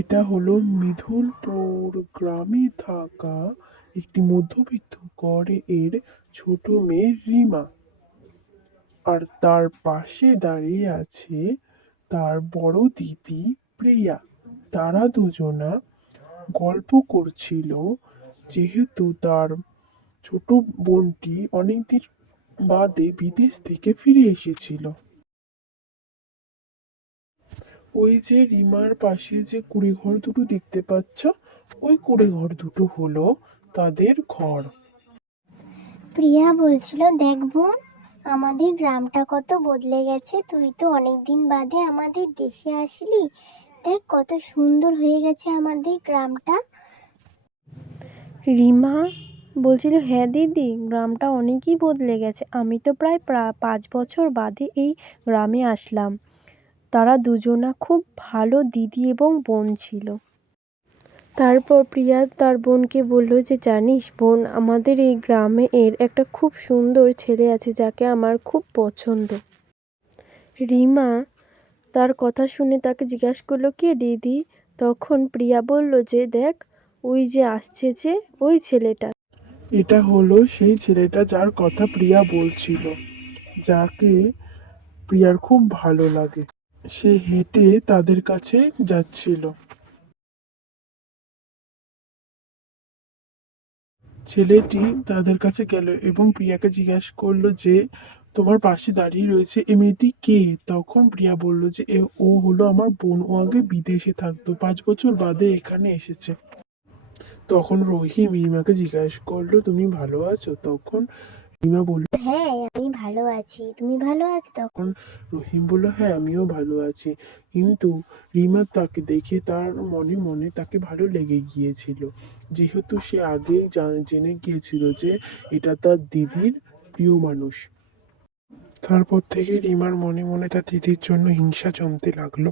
এটা হলো মিধুলপুর গ্রামে থাকা একটি মধ্যবিত্ত ঘরের ছোট মেয়ে রিমা। আর তার পাশে দাঁড়িয়ে আছে তার বড় দিদি প্রিয়া। তারা দুজনা গল্প করছিল, যেহেতু তার ছোট বোনটি অনেকদিন বাদে বিদেশ থেকে ফিরে এসেছিল। ওই যে রিমার পাশে যে কুঁড়েঘর দুটো দেখতে পাচ্ছ, ওই কুঁড়েঘর দুটো হলো তাদের ঘর। প্রিয়া বলছিল, দেখ বোন, আমাদের গ্রামটা কত বদলে গেছে। তুই তো অনেকদিন বাদে আমাদের দেশে আসলি, দেখ কত সুন্দর হয়ে গেছে আমাদের গ্রামটা। রিমা বলছিল, হ্যাঁ দিদি, গ্রামটা অনেকই বদলে গেছে। আমি তো প্রায় 5 বছর বাদে এই গ্রামে আসলাম। তারা দুজনা খুব ভালো দিদি এবং বোন ছিল। তারপর প্রিয়া তার বোনকে বলল যে, জানিস বোন, আমাদের এই গ্রামে একটা খুব সুন্দর ছেলে আছে যাকে আমার খুব পছন্দ। রিমা তার কথা শুনে তাকে জিজ্ঞাসা করলো, কে দিদি? তখন প্রিয়া বলল যে, দেখ, ওই যে আসছে, যে ওই ছেলেটা। এটা হলো সেই ছেলেটা যার কথা প্রিয়া বলছিল, যাকে প্রিয়ার খুব ভালো লাগে। সে হেঁটে তাদের কাছে যাচ্ছিল। ছেলেটি তাদের কাছে গেল এবং প্রিয়াকে জিজ্ঞাসা করলো যে, তোমার পাশে দাঁড়িয়ে রয়েছে এই মেয়েটি কে? তখন প্রিয়া বলল যে, ও হলো আমার বোন, ও আগে বিদেশে থাকতো, 5 বছর বাদে এখানে এসেছে। তখন রহিম রিমাকে জিজ্ঞাসা করলো, তুমি ভালো আছো? তখন রিমা বলল, হ্যাঁ, আমি ভালো আছি, তুমি ভালো আছো? তখন রহিম বলল, হ্যাঁ আমিও ভালো আছি। কিন্তু রিমা তাকে দেখে তার মনে মনে তাকে ভালো লেগে গিয়েছিল, যেহেতু সে আগে জেনে গিয়েছিল যে এটা তার দিদির প্রিয় মানুষ। তারপর থেকে রিমার মনে মনে তার দিদির জন্য হিংসা জমতে লাগলো।